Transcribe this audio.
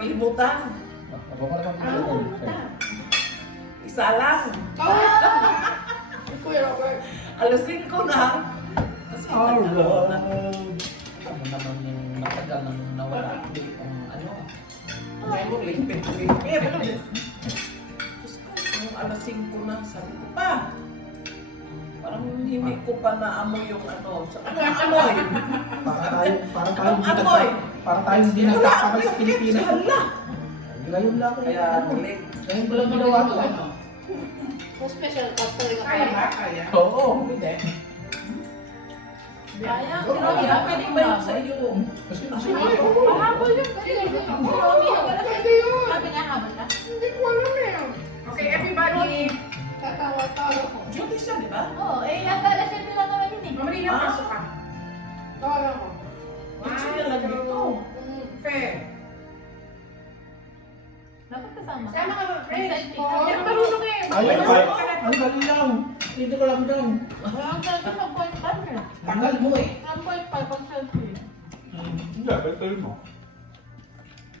Libutan. Ako pa naman Isa lang. Kuya Robert. Alas 5 na. Kasi Alright. Ano naman yung matagal nang nawala. Hindi kung ano. Ay, mo lipit-lipit. Diyos ko, yung alas 5 na, sabi ko pa. Parang hindi ko pa naamoy yung ano. Anong amoy? Parang tayo Anong amoy? Parang tayo hindi nagkakabay sa Pilipinas. Hala! Ngayon lang ako. Kaya balik. Ngayon ko lang ginawa ito. Mas special pa talaga. Kaya ba? Kaya? Oo. Hindi. Kaya. Pero pwede ba yun sa iyo? Kasi Pahabol yun. Pwede yun. Sabi niya habol ka? Hindi ko alam eh. Okay, everybody. Tatawa-tawa ko. Duty siya, di ba? Oo, eh, ang alas 7 lang naman yun eh. Mamali na pasok ka. Tawa ko. Duty na lang dito. Fair. Dapat kasama. Sama ka, friends. Exciting. Oo, yan marunong eh. ayun pa. Ang galing lang. Hindi ko lang lang. Ang selfie sa 0.5 eh. Tangal mo eh. Ang 0.5 pag selfie. Hindi, pero mo.